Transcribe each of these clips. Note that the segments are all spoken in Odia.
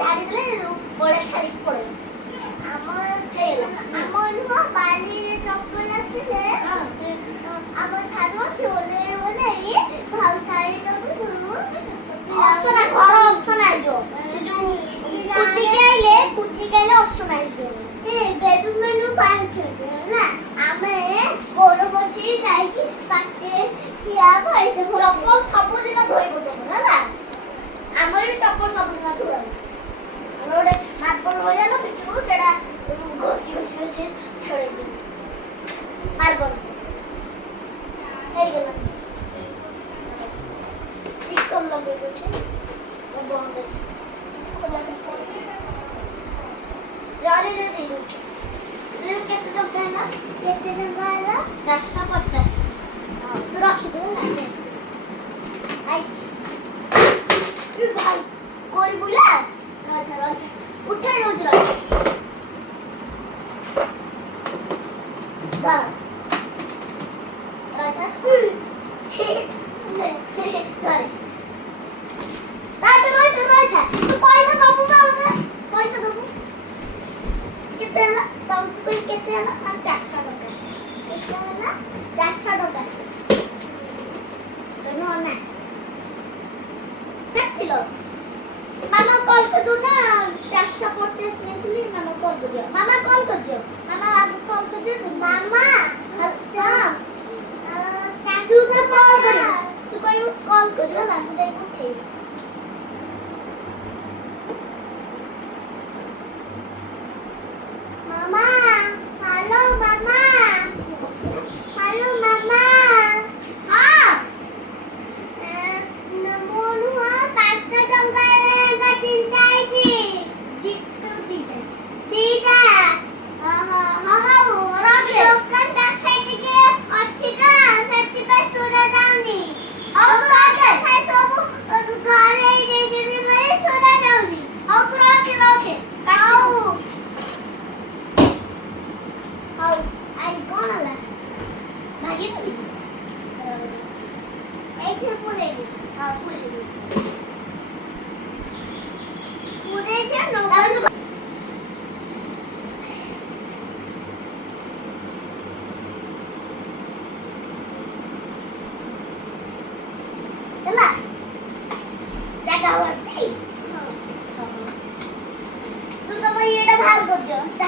ଧାଡ଼ି ଦେଲେ ପଳେଇ ଛାଡ଼ିକି ପଳେଇବ। ଆମର ନୁହଁ ବାଲିରେ ଚପଲ ଆସିଲେ ଆମ ଛାଡିବ ସେ ଓହ୍ଲେଇ ଭାଉ ଛାଡ଼ିଦବୁ ଅସନା ଘର ଅସନା ହେଇଯିବ। ସେ ଯୋଉ କୁଟିକି ଆଇଲେ ଅସନା ହେଇଯିବ। ବେବି ମାନଙ୍କୁ ପାଣି ଛୁଟୁ ହେଲା ଆମେ ଗୋଡ଼ ବସିକି ଯାଇକି ପାଟେ ଠିଆ ଖାଇଦେବୁ। ଚପଲ ସବୁଦିନ ଧୋଇବ ତମର ହେଲା। ଆମର ବି ଚପଲ ସବୁଦିନ ଧୁଆ ଆମର ଗୋଟେ ମାର୍ବଲ ଭଳିଆ ଲଗେଇଛୁ ସେଟା ଘଷି ଛେଳେଇବୁ ମାର୍ବଲ ହେଇଗଲା। ଷ୍ଟିକର ଲଗେଇ ଦଉଛି ବନ୍ଦ ଅଛି ଜରିରେ ଦେଇ ଦଉଛି। କେତେ ଟଙ୍କା ହେଲା? 450। ତୁ ରଖିଦେବୁ ଭାଇ କୋଳି ବୁଲା ଉଠେଇ ଦଉଛି ପଇସା ଦବୁ ପଇସା ଦବୁ କେତେ ହେଲା? ତମକୁ କେତେ ହେଲା? 400 ଟଙ୍କା। କେତେ ହେଲା? 400 ଟଙ୍କା। ନା ଦେଖିଲ मामा कॉल कर दो ना 450 नहीं मामा कॉल कर दियो। मामा कॉल कर दियो। मामा आप कॉल कर दे तो मामा हां तू तो कॉल कर तू कोई कॉल कर दियो ना मुझे उठे मामा हेलो मामा हां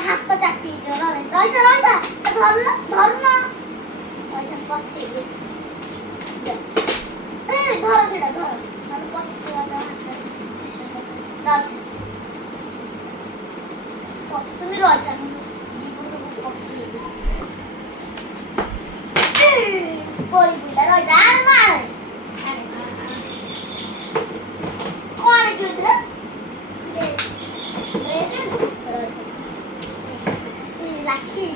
हाथ तो चापी रहा धरना पशे धर से धर पशुनी रही कोई बुला रही कौन है लाखी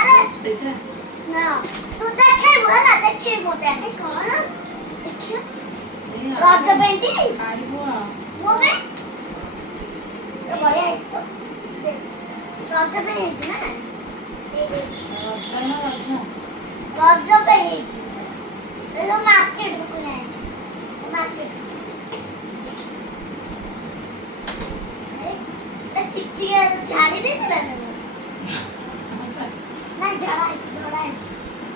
अरे पैसा ना तू देखे बोला देखे मोते कौन देखियो रज पेंटी खाइबो वो में तो बढ़िया है तो रज पे है ना रज पे है तो मार्केट को नहीं मार्केट चिकचिक झाड़ी दे ना झाड़ा